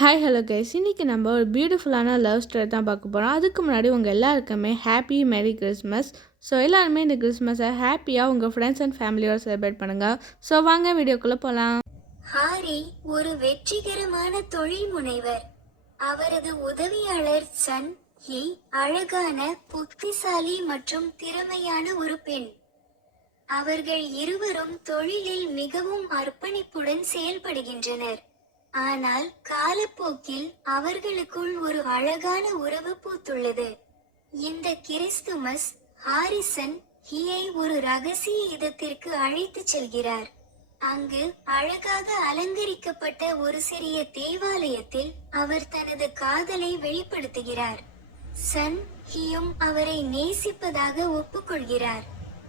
Hi hello guys இன்றைக்கி நம்ம ஒரு பியூட்டிஃபுல்லான லவ் ஸ்டோரி தான் பார்க்க போகிறோம் அதுக்கு முன்னாடி உங்கள் எல்லாருக்குமே ஹாப்பி மேரி கிறிஸ்மஸ் ஸோ எல்லாருமே இந்த கிறிஸ்மஸை ஹாப்பியாக உங்கள் ஃப்ரெண்ட்ஸ் அண்ட் ஃபேமிலியோட செலிப்ரேட் பண்ணுங்கள் ஸோ வாங்க வீடியோக்குள்ளே போகலாம் ஹாரி ஒரு வெற்றிகரமான தொழில் முனைவர் அவரது உதவியாளர் சன் ஹி அழகான புத்திசாலி மற்றும் திறமையான ஒரு பெண். அவர்கள் இருவரும் தொழிலில் மிகவும் அர்ப்பணிப்புடன் செயல்படுகின்றனர். ஆனால் காலப்போக்கில் அவர்களுக்குள் ஒரு அழகான உறவு பூத்துள்ளது. இந்த கிறிஸ்துமஸ் ஹாரிசன் ஹியை ஒரு ரகசிய இடத்திற்கு அழைத்து செல்கிறார். அங்கு அழகாக அலங்கரிக்கப்பட்ட ஒரு சிறிய தேவாலயத்தில் அவர் தனது காதலை வெளிப்படுத்துகிறார். சன் ஹியும் அவரை நேசிப்பதாக ஒப்புக்கொள்கிறார்.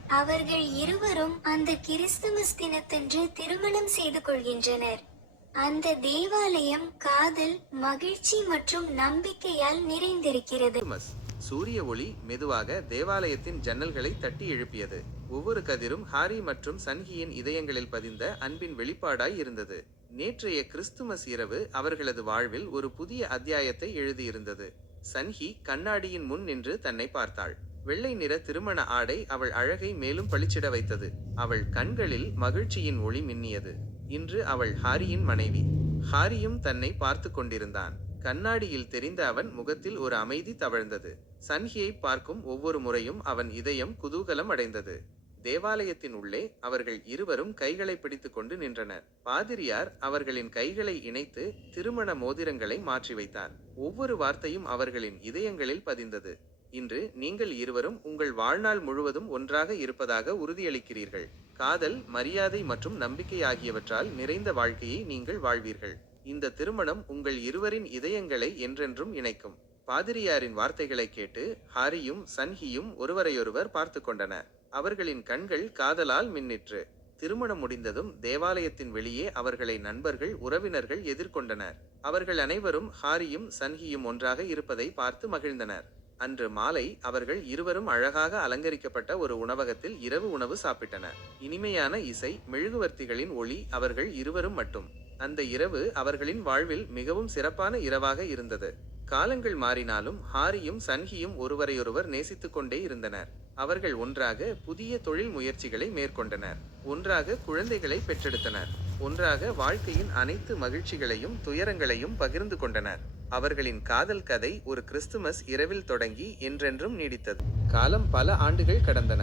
அவர்கள் இருவரும் அந்த கிறிஸ்துமஸ் தினத்தன்று திருமணம் செய்து கொள்கின்றனர். அந்த தேவாலயம் காதல் மகிழ்ச்சி மற்றும் நம்பிக்கையால் நிறைந்திருக்கிறது. சூரிய ஒளி மெதுவாக தேவாலயத்தின் ஜன்னல்களை தட்டி எழுப்பியது. ஒவ்வொரு கதிரும் ஹாரி மற்றும் சன்ஹியின் இதயங்களில் பதிந்த அன்பின் வெளிப்பாடாய் இருந்தது. நேற்றைய கிறிஸ்துமஸ் இரவு அவர்களது வாழ்வில் ஒரு புதிய அத்தியாயத்தை எழுதியிருந்தது. சன்ஹி கண்ணாடியின் முன் நின்று தன்னை பார்த்தாள். வெள்ளை நிற திருமண ஆடை அவள் அழகை மேலும் பளிச்சிட வைத்தது. அவள் கண்களில் மகிழ்ச்சியின் ஒளி மின்னியது. இன்று அவள் ஹாரியின் மனைவி. ஹாரியும் தன்னை பார்த்து கொண்டிருந்தான். கண்ணாடியில் தெரிந்த அவன் முகத்தில் ஒரு அமைதி தவழ்ந்தது. சன்ஹியை பார்க்கும் ஒவ்வொரு முறையும் அவன் இதயம் குதூகலம் அடைந்தது. தேவாலயத்தின் உள்ளே அவர்கள் இருவரும் கைகளை பிடித்துக்கொண்டு நின்றனர். பாதிரியார் அவர்களின் கைகளை இணைத்து திருமண மோதிரங்களை மாற்றி வைத்தார். ஒவ்வொரு வார்த்தையும் அவர்களின் இதயங்களில் பதிந்தது. இன்று நீங்கள் இருவரும் உங்கள் வாழ்நாள் முழுவதும் ஒன்றாக இருப்பதாக உறுதியளிக்கிறீர்கள். காதல் மரியாதை மற்றும் நம்பிக்கை ஆகியவற்றால் நிறைந்த வாழ்க்கையை நீங்கள் வாழ்வீர்கள். இந்த திருமணம் உங்கள் இருவரின் இதயங்களை என்றென்றும் இணைக்கும். பாதிரியாரின் வார்த்தைகளை கேட்டு ஹாரியும் சன்ஹியும் ஒருவரையொருவர் பார்த்து கொண்டனர். அவர்களின் கண்கள் காதலால் மின்னிற்று. திருமணம் முடிந்ததும் தேவாலயத்தின் வெளியே அவர்களை நண்பர்கள் உறவினர்கள் எதிர்கொண்டனர். அவர்கள் அனைவரும் ஹாரியும் சன்ஹியும் ஒன்றாக இருப்பதை பார்த்து மகிழ்ந்தனர். அன்று மாலை அவர்கள் இருவரும் அழகாக அலங்கரிக்கப்பட்ட ஒரு உணவகத்தில் இரவு உணவு சாப்பிட்டனர் இனிமையான இசை மெழுகுவர்த்திகளின் ஒளி அவர்கள் இருவரும் மட்டும். அந்த இரவு அவர்களின் வாழ்வில் மிகவும் சிறப்பான இரவாக இருந்தது. காலங்கள் மாறினாலும் ஹாரியும் சன்ஹியும் ஒருவரையொருவர் நேசித்துக் கொண்டே இருந்தனர். அவர்கள் ஒன்றாக புதிய தொழில் முயற்சிகளை மேற்கொண்டனர். ஒன்றாக குழந்தைகளை பெற்றெடுத்தனர். ஒன்றாக வாழ்க்கையின் அனைத்து மகிழ்ச்சிகளையும் துயரங்களையும் பகிர்ந்து கொண்டனர். அவர்களின் காதல் கதை ஒரு கிறிஸ்துமஸ் இரவில் தொடங்கி என்றென்றும் நீடித்தது. காலம் பல ஆண்டுகள் கடந்தன.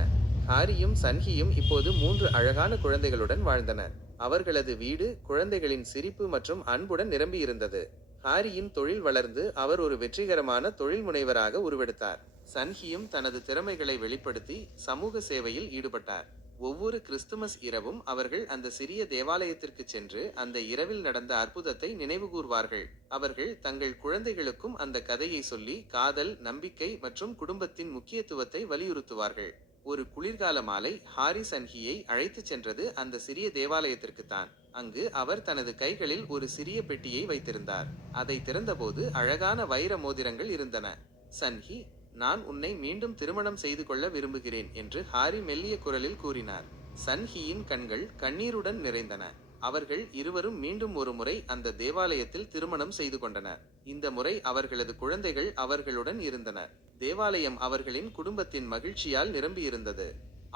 ஹாரியும் சன்ஹியும் இப்போது மூன்று அழகான குழந்தைகளுடன் வாழ்ந்தனர். அவர்களது வீடு குழந்தைகளின் சிரிப்பு மற்றும் அன்புடன் நிரம்பியிருந்தது. ஹாரியின் தொழில் வளர்ந்து அவர் ஒரு வெற்றிகரமான தொழில் முனைவராக உருவெடுத்தார். சன்ஹியும் தனது திறமைகளை வெளிப்படுத்தி சமூக சேவையில் ஈடுபட்டார். ஒவ்வொரு கிறிஸ்துமஸ் இரவும் அவர்கள் அந்த சிறிய தேவாலயத்திற்கு சென்று அந்த இரவில் நடந்த அற்புதத்தை நினைவுகூர்வார்கள். அவர்கள் தங்கள் குழந்தைகளுக்கும் அந்த கதையை சொல்லி காதல் நம்பிக்கை மற்றும் குடும்பத்தின் முக்கியத்துவத்தை வலியுறுத்துவார்கள். ஒரு குளிர்கால மாலை ஹாரி சன்ஹியை அழைத்துச் சென்றது அந்த சிறிய தேவாலயத்திற்கு தான். அங்கு அவர் தனது கைகளில் ஒரு சிறிய பெட்டியை வைத்திருந்தார். அதை திறந்தபோது அழகான வைர மோதிரங்கள் இருந்தன. சன்ஹி நான் உன்னை மீண்டும் திருமணம் செய்து கொள்ள விரும்புகிறேன் என்று ஹாரி மெல்லிய குரலில் கூறினார். சன்ஹியின் கண்கள் கண்ணீருடன் நிறைந்தன. அவர்கள் இருவரும் மீண்டும் ஒரு முறை அந்த தேவாலயத்தில் திருமணம் செய்து கொண்டனர். இந்த முறை அவர்களது குழந்தைகள் அவர்களுடன் இருந்தனர் தேவாலயம் அவர்களின் குடும்பத்தின் மகிழ்ச்சியால் நிரம்பியிருந்தது.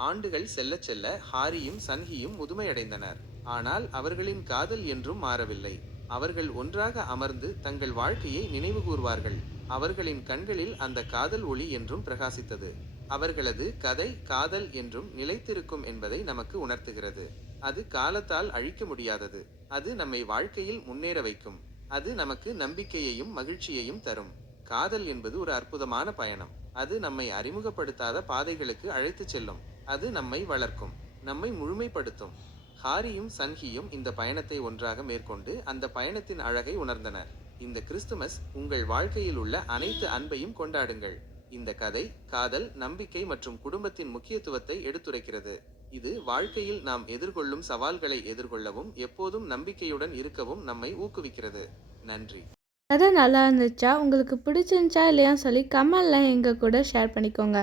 ஆண்டுகள் செல்ல செல்ல ஹாரியும் சன்ஹியும் முதுமையடைந்தனர். ஆனால் அவர்களின் காதல் என்றும் மாறவில்லை. அவர்கள் ஒன்றாக அமர்ந்து தங்கள் வாழ்க்கையை நினைவு கூர்வார்கள். அவர்களின் கண்களில் அந்த காதல் ஒளி என்றும் பிரகாசித்தது. அவர்களது கதை காதல் என்றும் நிலைத்திருக்கும் என்பதை நமக்கு உணர்த்துகிறது. அது காலத்தால் அழிக்க முடியாதது. அது நம்மை வாழ்க்கையில் முன்னேற வைக்கும். அது நமக்கு நம்பிக்கையையும் மகிழ்ச்சியையும் தரும். காதல் என்பது ஒரு அற்புதமான பயணம். அது நம்மை அறிமுகப்படுத்தாத பாதைகளுக்கு அழைத்துச் செல்லும். அது நம்மை வளர்க்கும். நம்மை முழுமைப்படுத்தும். ஹாரியும் சன்ஹியும் இந்த பயணத்தை ஒன்றாக மேற்கொண்டு அந்த பயணத்தின் அழகை உணர்ந்தனர். இந்த கிறிஸ்துமஸ் உங்கள் வாழ்க்கையில் உள்ள அனைத்து அன்பையும் கொண்டாடுங்கள். இந்த கதை காதல் நம்பிக்கை மற்றும் குடும்பத்தின் முக்கியத்துவத்தை எடுத்துரைக்கிறது. இது வாழ்க்கையில் நாம் எதிர்கொள்ளும் சவால்களை எதிர்கொள்ளவும் எப்போதும் நம்பிக்கையுடன் இருக்கவும் நம்மை ஊக்குவிக்கிறது. நன்றி. கதை நல்லா இருந்துச்சா? உங்களுக்கு பிடிச்சிருந்துச்சா இல்லையான்னு சொல்லி கமெண்ட்ல எங்கள் கூட ஷேர் பண்ணிக்கோங்க.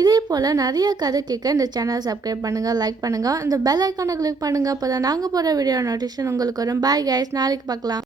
இதே போல் நிறைய கதை கேட்க இந்த சேனல் சப்ஸ்கிரைப் பண்ணுங்கள் லைக் பண்ணுங்கள் இந்த பெல் ஐக்கானை கிளிக் பண்ணுங்கள் அப்போ தான் நாங்கள் போகிற வீடியோ நோட்டிஃபிகேஷன் உங்களுக்கு வரும். பாய் கைஸ் நாளைக்கு பார்க்கலாம்.